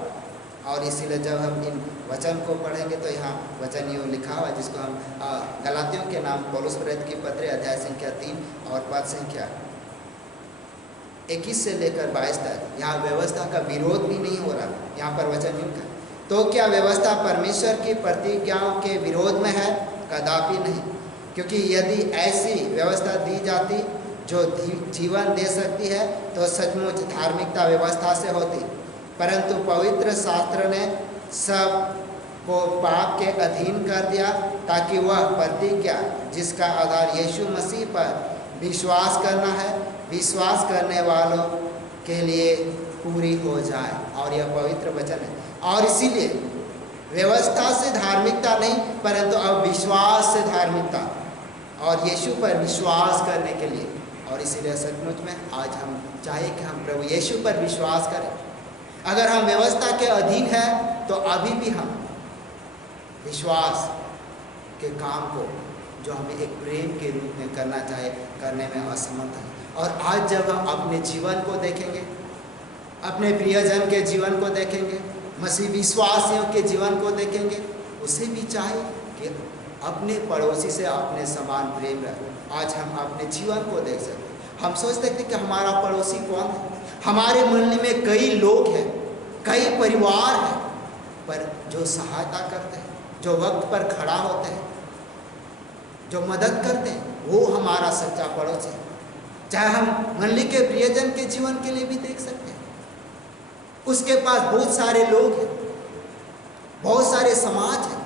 और इसीलिए जब हम इन वचन को पढ़ेंगे तो यहाँ वचन यूँ लिखा हुआ जिसको हम गलातियों के नाम पौलुस प्रेरित की पत्री अध्याय संख्या 3 और पद संख्या 21 से लेकर 22 तक। यहाँ व्यवस्था का विरोध भी नहीं हो रहा। यहाँ पर वचन यूँ का, तो क्या व्यवस्था परमेश्वर की प्रतिज्ञाओं के विरोध में है? कदापि नहीं, क्योंकि यदि ऐसी व्यवस्था दी जाती जो जीवन दे सकती है तो सचमुच धार्मिकता व्यवस्था से होती। परंतु पवित्र शास्त्र ने सब को पाप के अधीन कर दिया ताकि वह प्रतिज्ञा जिसका आधार यीशु मसीह पर विश्वास करना है, विश्वास करने वालों के लिए पूरी हो जाए। और यह पवित्र वचन है। और इसीलिए व्यवस्था से धार्मिकता नहीं, परंतु अब विश्वास से धार्मिकता और यीशु पर विश्वास करने के लिए। और इसीलिए सचमुच में आज हम चाहे कि हम प्रभु यीशु पर विश्वास करें। अगर हम व्यवस्था के अधीन हैं तो अभी भी हम विश्वास के काम को जो हमें एक प्रेम के रूप में करना चाहे करने में असमर्थ हैं। और आज जब हम अपने जीवन को देखेंगे, अपने प्रियजन के जीवन को देखेंगे, मसीह विश्वासियों के जीवन को देखेंगे, उसे भी चाहे कि अपने पड़ोसी से अपने समान प्रेम रहे। आज हम अपने जीवन को देख सकते हैं। हम सोच सकते हैं कि हमारा पड़ोसी कौन है। हमारे मोहल्ले में कई लोग हैं, कई परिवार हैं, पर जो सहायता करते हैं, जो वक्त पर खड़ा होते हैं, जो मदद करते हैं, वो हमारा सच्चा पड़ोसी है। चाहे हम मोहल्ले के प्रियजन के जीवन के लिए भी देख सकते हैं। उसके पास बहुत सारे लोग हैं, बहुत सारे समाज हैं,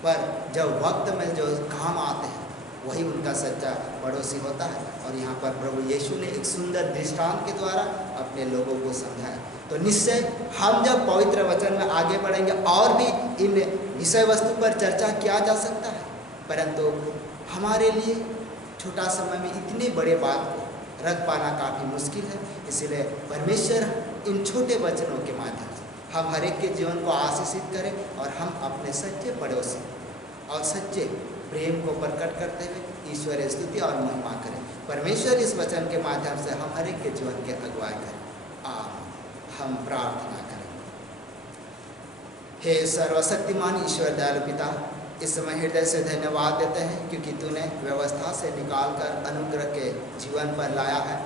पर जब वक्त में जो काम आते हैं वही उनका सच्चा पड़ोसी होता है। और यहाँ पर प्रभु यीशु ने एक सुंदर दृष्टांत के द्वारा अपने लोगों को समझाया। तो निश्चय हम जब पवित्र वचन में आगे बढ़ेंगे और भी इन विषय वस्तु पर चर्चा किया जा सकता है, परंतु हमारे लिए छोटा समय में इतने बड़े बात को रख पाना काफ़ी मुश्किल है। इसलिए परमेश्वर इन छोटे वचनों के माध्यम से हम हर एक के जीवन को आशीषित करें और हम अपने सच्चे पड़ोसी और सच्चे प्रेम को प्रकट करते हुए ईश्वरीय स्तुति और महिमा करें। परमेश्वर इस वचन के माध्यम से हम हर एक के जीवन के अगुवाई करें। हम प्रार्थना करें। हे सर्वशक्तिमान ईश्वर दयालु पिता, इस समय हृदय से धन्यवाद देते हैं क्योंकि तूने व्यवस्था से निकालकर अनुग्रह के जीवन पर लाया है,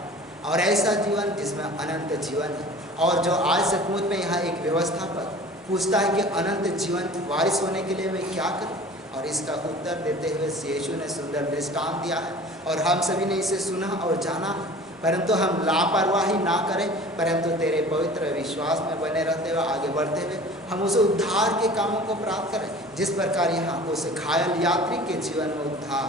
और ऐसा जीवन जिसमें अनंत जीवन है। और जो आज सचमुच में यहाँ एक व्यवस्था पर पूछता है कि अनंत जीवन वारिस होने के लिए मैं क्या करूँ, और इसका उत्तर देते हुए यीशु ने सुंदर दृष्टांत दिया है और हम सभी ने इसे सुना और जाना, परंतु हम लापरवाही ना करें, परंतु तेरे पवित्र विश्वास में बने रहते हुए आगे बढ़ते हुए हम उस उद्धार के कामों को प्राप्त करें जिस प्रकार यहाँ उस घायल यात्री के जीवन में उद्धार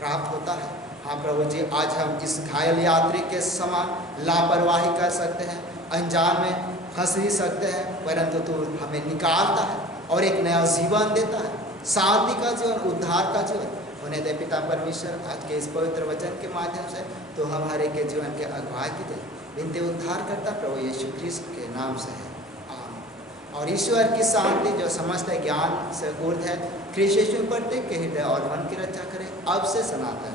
प्राप्त होता है। हाँ प्रभु जी, आज हम इस घायल यात्री के समान लापरवाही कर सकते हैं, अनजान में फंस भी सकते हैं, परंतु तू हमें निकालता है और एक नया जीवन देता है, शांति का जीवन, उद्धार का जीवन होने दे। पिता परमेश्वर, आज के इस पवित्र वचन के माध्यम से तो हम हर एक के जीवन के अगुवाई की दे। विनती उद्धार करता प्रभु यीशु ख्रिस्त के नाम से है, आमीन। और ईश्वर की शांति जो समस्त ज्ञान से ऊर्ध्व है, ख्रिस्त यीशु प्रत्येक के हृदय और मन की रक्षा करे अब से सनातन।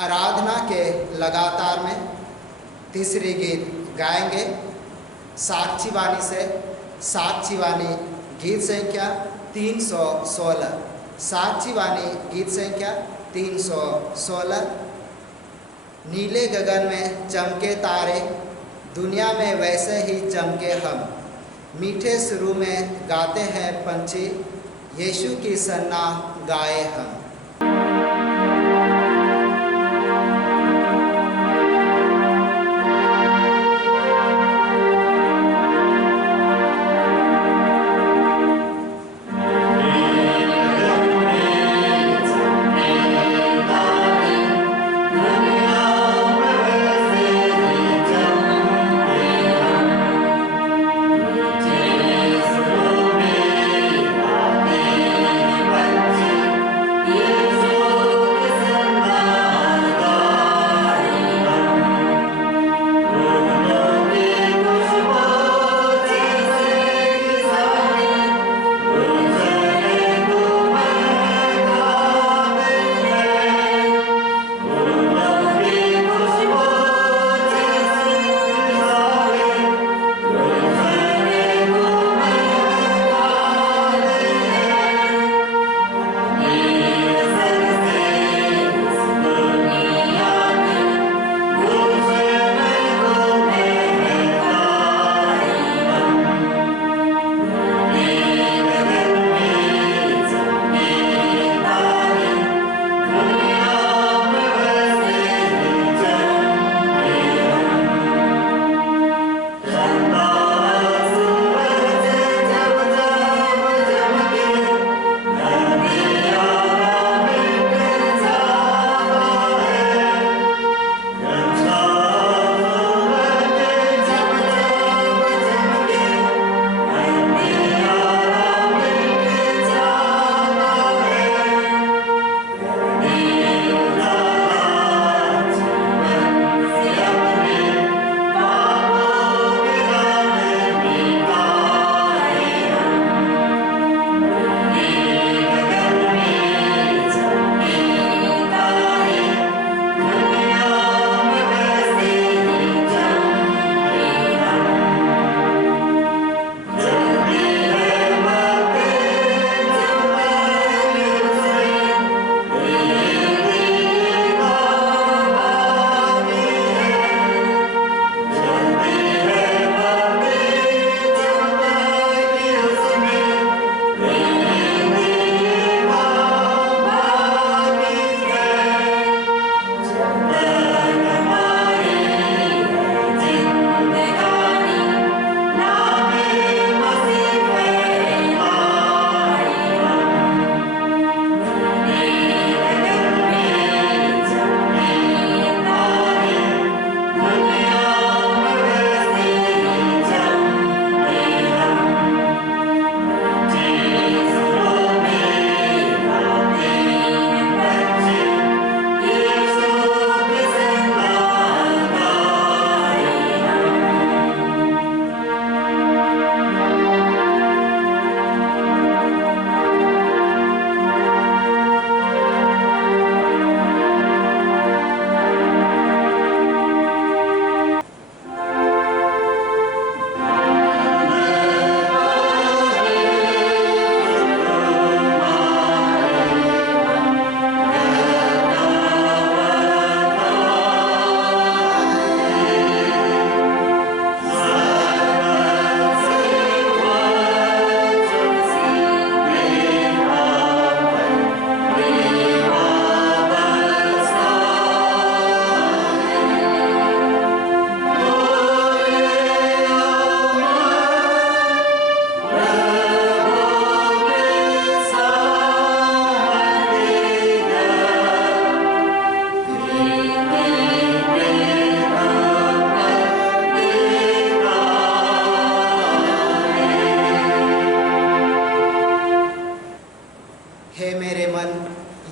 आराधना के लगातार में तीसरी गीत गाएंगे साक्षी वाणी से। साक्षी वाणी गीत संख्या 316। साक्षी वाणी गीत संख्या 316। नीले गगन में चमके तारे, दुनिया में वैसे ही चमके हम, मीठे सुरू में गाते हैं पंछी, यीशु की सन्ना गाए हम। Yeah.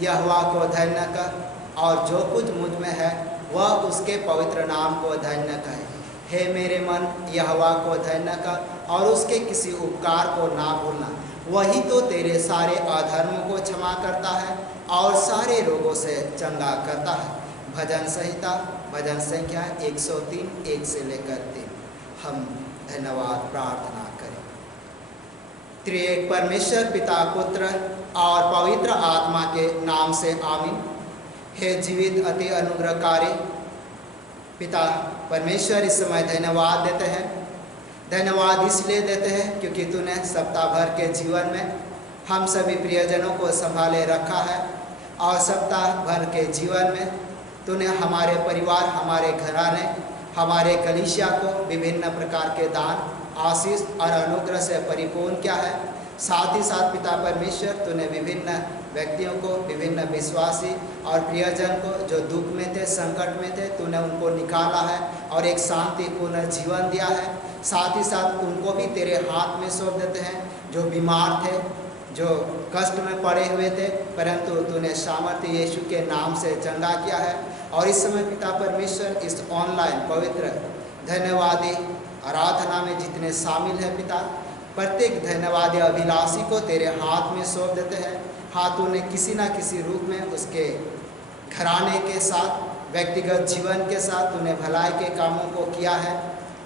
यहोवा को धन्य कर, और जो कुछ मुझ में है वह उसके पवित्र नाम को धन्य कहे। हे मेरे मन, यहोवा को धन्य कर और उसके किसी उपकार को ना भूलना। वही तो तेरे सारे अधर्मों को क्षमा करता है और सारे रोगों से चंगा करता है। भजन संहिता भजन संख्या 103 1 से लेकर 3। हम धन्यवाद प्रार्थना करें। त्रिएक परमेश्वर पिता, पुत्र और पवित्र आत्मा के नाम से आमीन। हे जीवित अति अनुग्रहकारी पिता परमेश्वर, इस समय धन्यवाद देते हैं। धन्यवाद इसलिए देते हैं क्योंकि तूने सप्ताह भर के जीवन में हम सभी प्रियजनों को संभाले रखा है, और सप्ताह भर के जीवन में तूने हमारे परिवार, हमारे घराने, हमारे कलीसिया को विभिन्न प्रकार के दान, आशीष और अनुग्रह से परिपूर्ण किया है। साथ ही साथ पिता परमेश्वर, तूने विभिन्न व्यक्तियों को, विभिन्न विश्वासी और प्रियजन को जो दुख में थे, संकट में थे, तूने उनको निकाला है और एक शांतिपूर्ण जीवन दिया है। साथ ही साथ उनको भी तेरे हाथ में सौंप देते हैं जो बीमार थे, जो कष्ट में पड़े हुए थे, परंतु तूने सामर्थ्य यीशु के नाम से चंगा किया है। और इस समय पिता परमेश्वर, इस ऑनलाइन पवित्र धन्यवादी आराधना में जितने शामिल हैं पिता, प्रत्येक धन्यवादी अभिलाषी को तेरे हाथ में सौंप देते हैं। हाँ, तूने किसी न किसी रूप में उसके घराने के साथ, व्यक्तिगत जीवन के साथ तूने भलाई के कामों को किया है,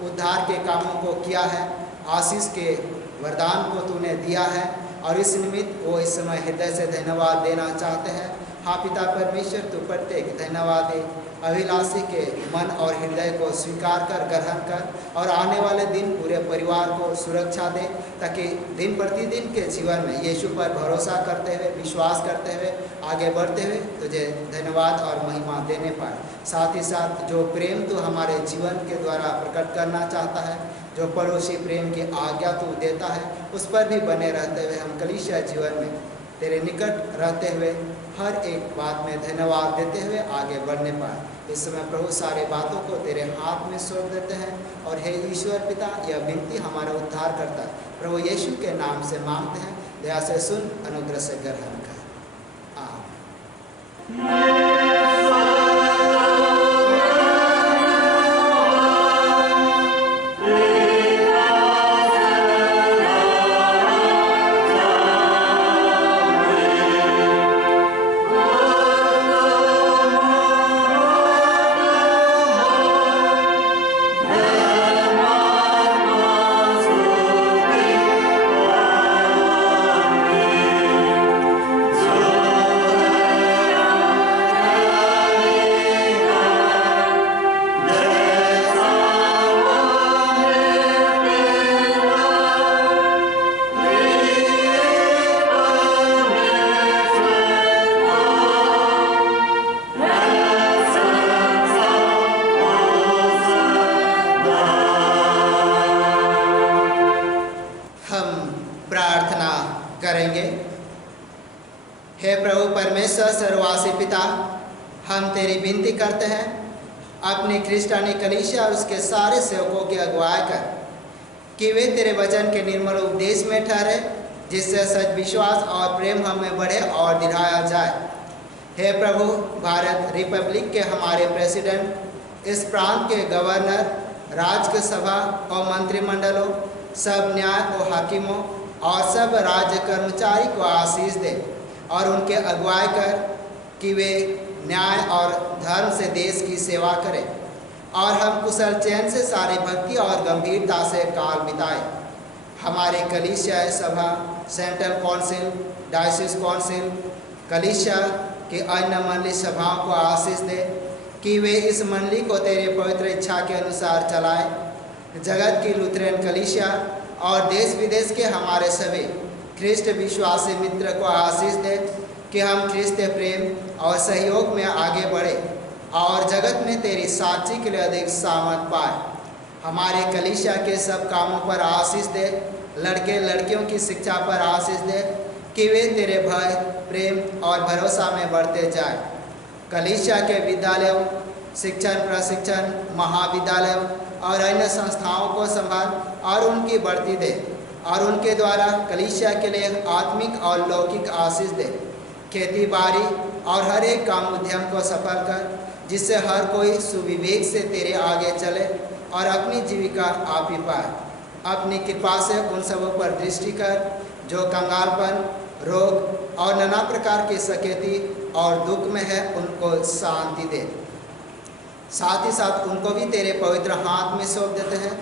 उद्धार के कामों को किया है, आशीष के वरदान को तूने दिया है, और इस निमित्त वो इस समय हृदय से धन्यवाद देना चाहते हैं। हाँ पिता परमेश्वर, तू प्रत्येक धन्यवादी अभिलाषी के मन और हृदय को स्वीकार कर, ग्रहण कर, और आने वाले दिन पूरे परिवार को सुरक्षा दे, ताकि दिन प्रतिदिन के जीवन में यीशु पर भरोसा करते हुए, विश्वास करते हुए, आगे बढ़ते हुए तुझे धन्यवाद और महिमा देने पाए। साथ ही साथ जो प्रेम तू हमारे जीवन के द्वारा प्रकट करना चाहता है, जो पड़ोसी प्रेम की आज्ञा तू देता है, उस पर भी बने रहते हुए हम कलीसिया जीवन में तेरे निकट रहते हुए हर एक बात में धन्यवाद देते हुए आगे बढ़ने पाए। इस समय प्रभु सारे बातों को तेरे हाथ में सौंप देते हैं, और हे ईश्वर पिता, यह विनती हमारा उद्धार करता प्रभु यीशु के नाम से मांगते हैं। दया से सुन, अनुग्रह से ग्रहण कर। आमीन। हे प्रभु परमेश्वर सर्ववासी पिता, हम तेरी विनती करते हैं, अपनी ख्रिस्तानी कलीसिया और उसके सारे सेवकों की अगुवाई कर, कि वे तेरे वचन के निर्मल उपदेश में ठहरे, जिससे सच विश्वास और प्रेम हमें बढ़े और दिखाया जाए। हे प्रभु, भारत रिपब्लिक के हमारे प्रेसिडेंट, इस प्रांत के गवर्नर, राज्य सभा और मंत्रिमंडलों, सब न्याय और हाकिमों और सब राज्य कर्मचारी को आशीष दे, और उनके अगुवाई कर कि वे न्याय और धर्म से देश की सेवा करें, और हम कुशल चैन से सारी भक्ति और गंभीरता से काल बिताएं। हमारे कलीसिया सभा, सेंट्रल काउंसिल, डायसिस काउंसिल, कलीसिया की अन्य मंडली सभाओं को आशीष दे, कि वे इस मंडली को तेरे पवित्र इच्छा के अनुसार चलाएं। जगत की लुथेरन कलीसिया और देश विदेश के हमारे सभी ख्रिस्ट विश्वासी मित्र को आशीष दे, कि हम ख्रिस्त प्रेम और सहयोग में आगे बढ़े और जगत में तेरी साक्षी के लिए अधिक सामर्थ पाए। हमारे कलीसिया के सब कामों पर आशीष दे, लड़के लड़कियों की शिक्षा पर आशीष दे, कि वे तेरे भय, प्रेम और भरोसा में बढ़ते जाए। कलीसिया के विद्यालयों, शिक्षण प्रशिक्षण, महाविद्यालयों और अन्य संस्थाओं को संभाल और उनकी बढ़ती दे, और उनके द्वारा कलीसिया के लिए आत्मिक और लौकिक आशीष दे। खेती बाड़ी और हर एक काम उद्यम को सफल कर, जिससे हर कोई सुविवेक से तेरे आगे चले और अपनी जीविका आप ही पाए। अपनी कृपा से उन सबों पर दृष्टि कर जो कंगालपन, रोग और नाना प्रकार की सकेती और दुख में है, उनको शांति दे। साथ ही साथ उनको भी तेरे पवित्र हाथ में सौंप देते हैं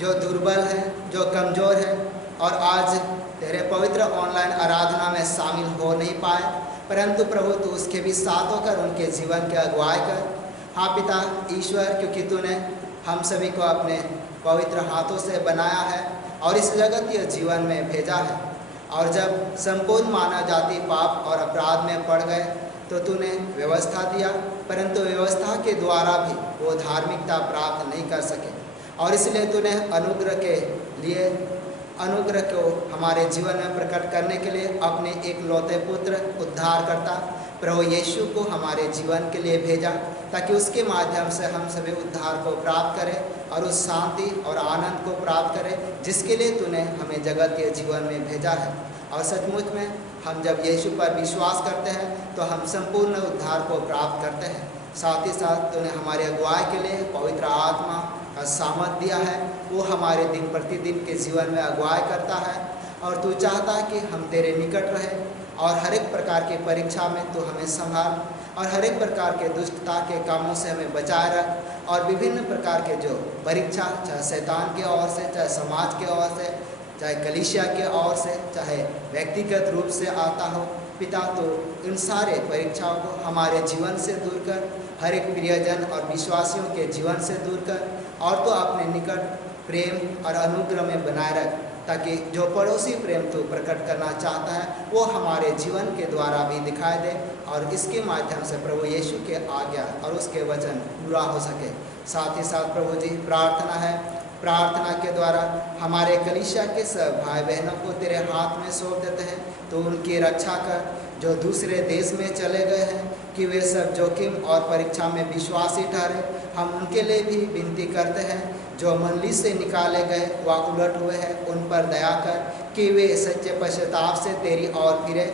जो दुर्बल है, जो कमज़ोर है और आज तेरे पवित्र ऑनलाइन आराधना में शामिल हो नहीं पाए, परंतु प्रभु तू उसके भी साथ होकर उनके जीवन की अगुवाई कर। हाँ पिता ईश्वर, क्योंकि तूने हम सभी को अपने पवित्र हाथों से बनाया है और इस जगतीय जीवन में भेजा है, और जब संपूर्ण मानव जाति पाप और अपराध में पड़ गए तो तूने व्यवस्था दिया, परंतु व्यवस्था के द्वारा भी वो धार्मिकता प्राप्त नहीं कर सके, और इसलिए तूने अनुग्रह को हमारे जीवन में प्रकट करने के लिए अपने एक लौते पुत्र उद्धारकर्ता प्रभु यीशु को हमारे जीवन के लिए भेजा, ताकि उसके माध्यम से हम सभी उद्धार को प्राप्त करें और उस शांति और आनंद को प्राप्त करें जिसके लिए तूने हमें जगतीय जीवन में भेजा है। और सचमुच में हम जब यीशु पर विश्वास करते हैं तो हम संपूर्ण उद्धार को प्राप्त करते हैं। साथ ही साथ तूने हमारे अगुवाई के लिए पवित्र आत्मा का सामर्थ दिया है, वो हमारे दिन प्रतिदिन के जीवन में अगुवाई करता है, और तू चाहता है कि हम तेरे निकट रहें और हर एक प्रकार की परीक्षा में तू हमें संभाल और हर एक प्रकार के दुष्टता के कामों से हमें बचाए रख, और विभिन्न प्रकार के जो परीक्षा, चाहे शैतान की ओर से, चाहे समाज के ओर से, चाहे कलीसिया के ओर से, चाहे व्यक्तिगत रूप से आता हो, पिता तो इन सारे परीक्षाओं को हमारे जीवन से दूर कर, हर एक प्रियजन और विश्वासियों के जीवन से दूर कर, और तो अपने निकट प्रेम और अनुग्रह में बनाए रख, ताकि जो पड़ोसी प्रेम तो प्रकट करना चाहता है वो हमारे जीवन के द्वारा भी दिखाई दे, और इसके माध्यम से प्रभु यीशु के आज्ञा और उसके वचन पूरा हो सके। साथ ही साथ प्रभु जी प्रार्थना के द्वारा हमारे कलीसिया के सब भाई बहनों को तेरे हाथ में सौंप देते हैं, तो उनकी रक्षा कर। जो दूसरे देश में चले गए हैं कि वे सब जोखिम और परीक्षा में विश्वासी ठहरे, हम उनके लिए भी विनती करते हैं। जो मंडली से निकाले गए व उलट हुए हैं, उन पर दया कर कि वे सच्चे पश्चाताप से तेरी ओर फिरे।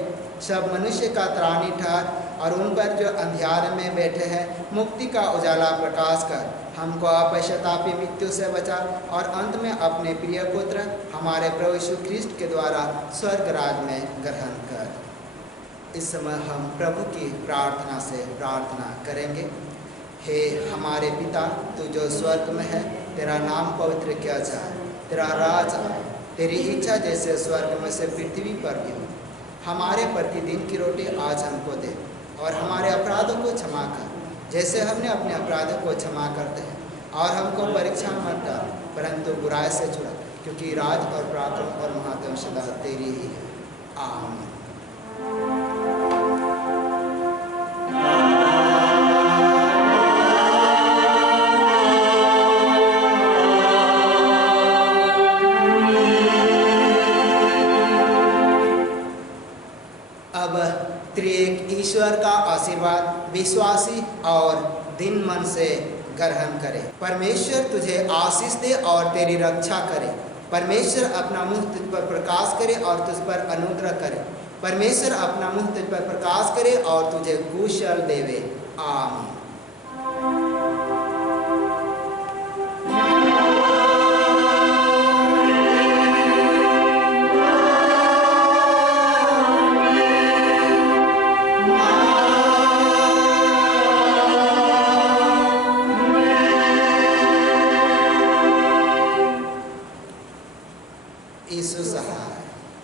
सब मनुष्य का त्राणी ठहर, और उन पर जो अंधियारे में बैठे हैं मुक्ति का उजाला प्रकाश कर। हमको अपश्चातापी मृत्यु से बचा, और अंत में अपने प्रिय पुत्र हमारे प्रभु यीशु ख्रिस्ट के द्वारा स्वर्ग राज में ग्रहण कर। इस समय हम प्रभु की प्रार्थना से प्रार्थना करेंगे। हे हमारे पिता, तू जो स्वर्ग में है, तेरा नाम पवित्र किया जाए, तेरा राज आए, तेरी इच्छा जैसे स्वर्ग में से पृथ्वी पर भी हो। हमारे प्रतिदिन की रोटी आज हमको दे, और हमारे अपराधों को क्षमा कर जैसे हमने अपने अपराधों को क्षमा करते हैं, और हमको परीक्षा मत डाल परंतु बुराई से छुड़ा, क्योंकि राज और पराक्रम और महात्म सदा तेरी ही है। आमीन। अब त्रिएक ईश्वर का आशीर्वाद विश्वासी और दिन मन से ग्रहण करे। परमेश्वर तुझे आशीष दे और तेरी रक्षा करे। परमेश्वर अपना मुंह तुझ पर प्रकाश करे और तुझ पर अनुग्रह करे। परमेश्वर अपना मुंह तुझ पर प्रकाश करे और तुझे कुशल देवे। आमीन।